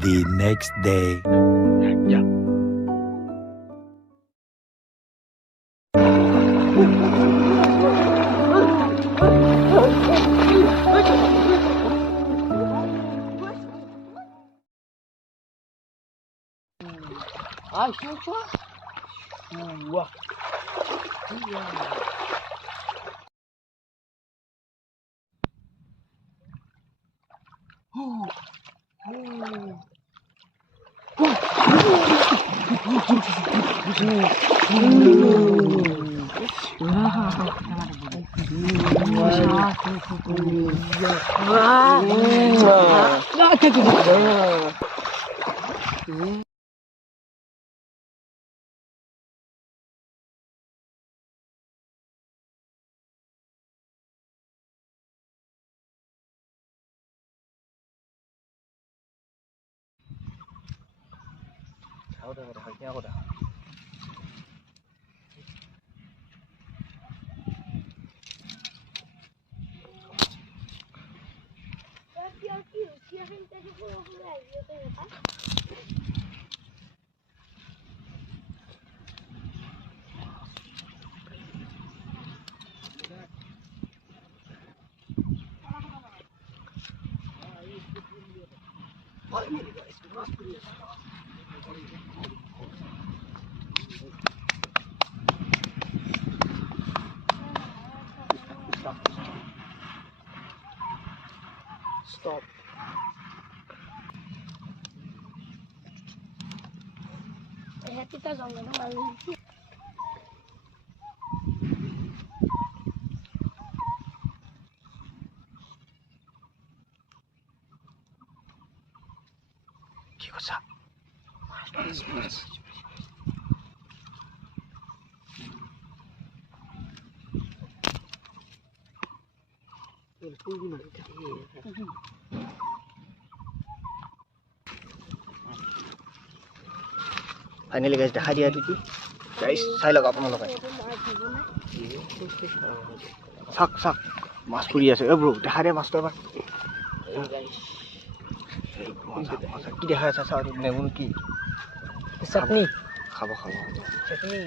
The next day. Yeah. Wah. Stop. Kita jangan malu. কি কথা finally guys দেখা দিয়া দেখি গাইজ চাই লওক আপোনালোকে চাওক চাওক মাছ পৰি আছে ব্ৰো দেখা দিয়া মাছটো এবাৰ কি দেখা আছে চাওক নেমুন কি চাটনি খাব খাব চাটনি